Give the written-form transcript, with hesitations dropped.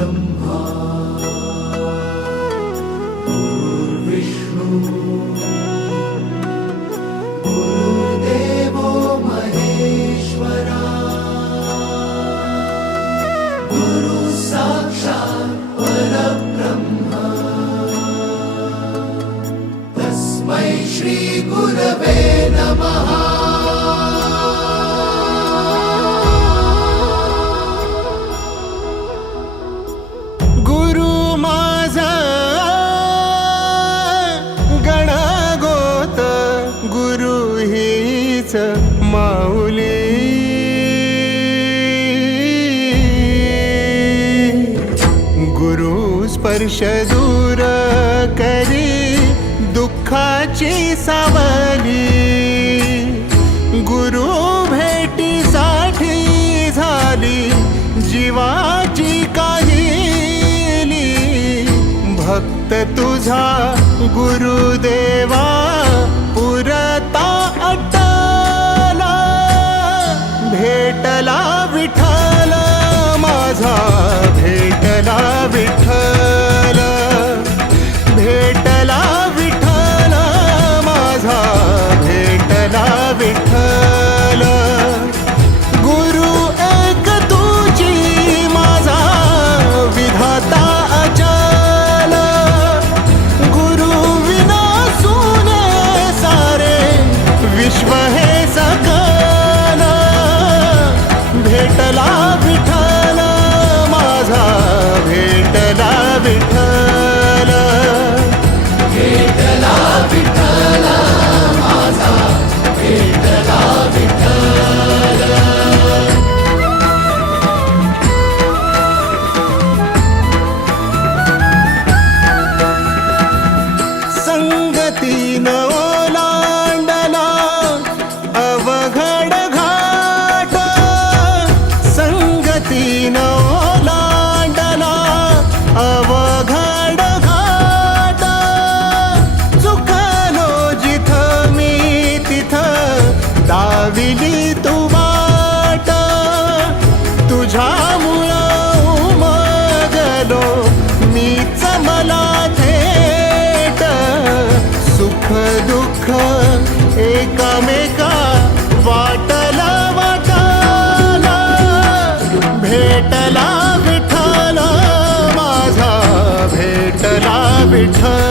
परब्रह्मा गुरुर्विष्णु गुरुर्देवो महेश्वरा गुरु साक्षात् परब्रह्मा तस्मै श्री गुरवे नमः। माऊली गुरु स्पर्श दूर करी दुःखाची सावली, गुरु भेटीसाठी झाली जीवाची काहिली। भक्त तुझा गुरुदेवा पुरता भेटला विठ्ठल माझा, भेटला विठ्ठल, भेटला विठ्ठल माझा, भेटला विठ्ठल। गुरु एक तुझी माझा विधाता अचल, गुरु विना सुने सारे विश्व हे सकल। भेटला विठ्ठल माझा, भेटला विठ्ठल, भेटला विठ्ठल माझा, भेटला विठ्ठल। संगतीनं ओलांडला अवघड घाट, संगतीनं ओलांडला अवघड घाट। चुकलो जिथं मी तिथं दाविली तू वाट, तुझ्यामुळं उमगलो मीच मला थेट। सुख दुःख एकामेका वाटला वाटाला, भेटला विठ्ठल माझा, भेटला विठ्ठल।